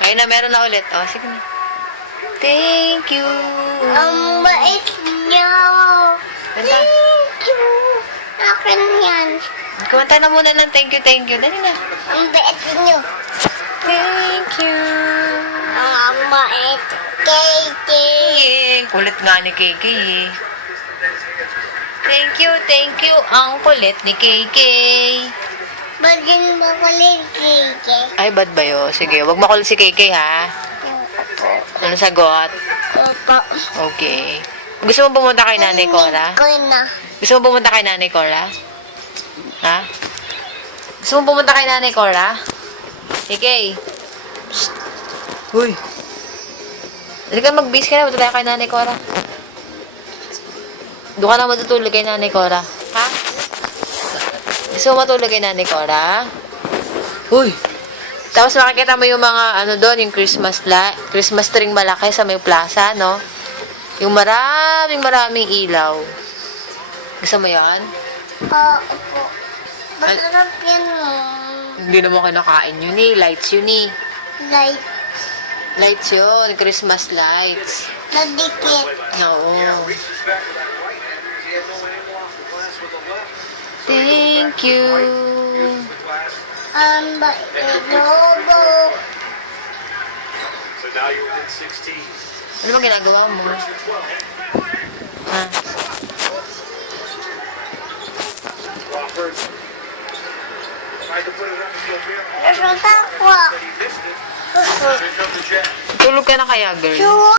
Ayun na, meron na ulit. Oh, sige na. Thank you. Ang bait niyo. Ganda. Thank you. Akin yan. Kumanta na muna ng thank you, thank you. Dali na. Ang bait niyo. Thank you. Ang bait. Kiki. Eh, kulit nga ni KK eh. Thank you, ang kulit ni KK. Ba't yun ba kulit, Kiki? Ay, bad ba yun? Sige, wag makulit si KK ha. Ano sagot? Opo. Okay. Gusto mo pumunta kay Nanay Cora? Ko na. Gusto mo pumunta kay Nanay Cora? Ha? Gusto mo pumunta kay Nanay Cora? KK. Psst. Uy. Hindi ka mag-base ka na. Matulala kay Nanay Cora. Doon ka na matutulog kay Nanay Cora. Ha? Gusto mo matulog kay Nanay Cora? Uy! Tapos makikita mo yung mga, ano doon, yung Christmas tree malaki sa may plaza, no? Yung maraming ilaw. Gusto mo yan? Opo. Masarap yan mo. Hindi naman kinakain yun eh. Lights yun eh. Light. Lights yun. Christmas lights. Nadikit. Oo. Thank you. Ang bait lobo. Ano ba ginagawa mo? Ha? Resulta ko. Tulog ka na kaya, girl? Sure.